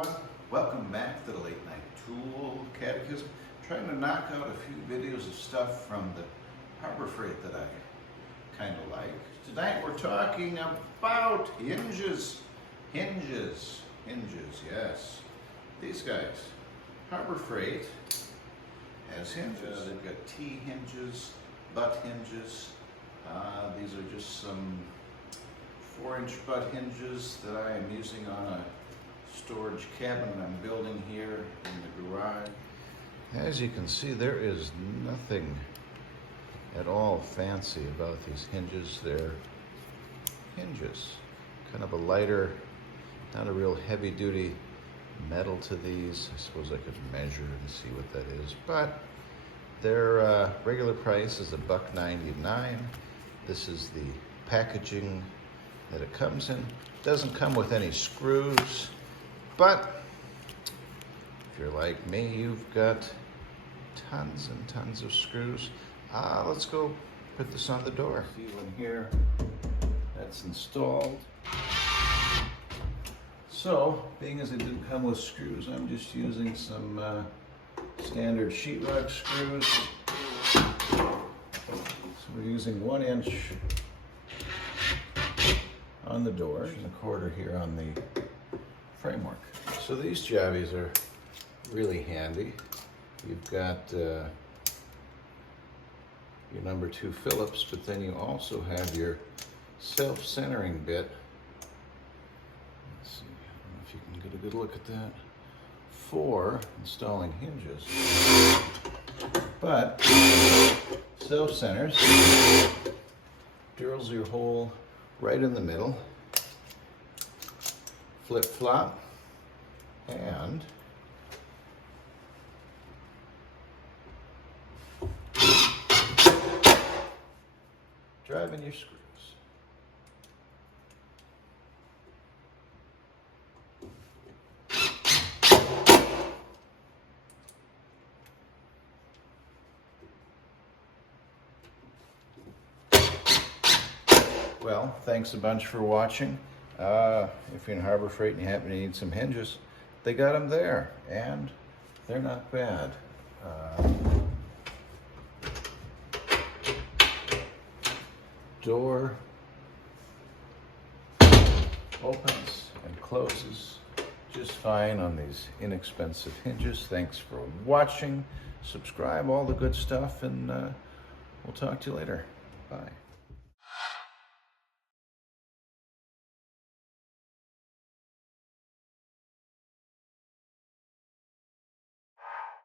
everyone. Welcome back to the Late Night Tool Catechism. Trying to knock out a few videos of stuff from the Harbor Freight that I kind of like. Tonight we're talking about hinges. Hinges, yes. These guys. Harbor Freight has hinges. They've got T-hinges, butt hinges. These are just some 4-inch butt hinges that I am using on a storage cabinet I'm building here in the garage. As you can see, there is nothing at all fancy about these hinges. They're hinges. Kind of a lighter, not a real heavy-duty metal to these. I suppose I could measure and see what that is, but their regular price is $1.99. This is the packaging that it comes in. Doesn't come with any screws, but if you're like me, you've got tons and tons of screws. Let's go put this on the door. See one here that's installed. So, being as it didn't come with screws, I'm just using some standard sheetrock screws. So we're using 1 inch on the door and 1/4 here on the framework. So these jobbies are really handy. You've got your number 2 Phillips, but then you also have your self-centering bit. Let's see, I don't know if you can get a good look at that, for installing hinges. But self-centers, drills your hole right in the middle, flip-flop, and drive in your screws. Well, thanks a bunch for watching. If you're in Harbor Freight and you happen to need some hinges, they got them there, and they're not bad. Door opens and closes just fine on these inexpensive hinges. Thanks for watching. Subscribe, all the good stuff, and we'll talk to you later. Bye.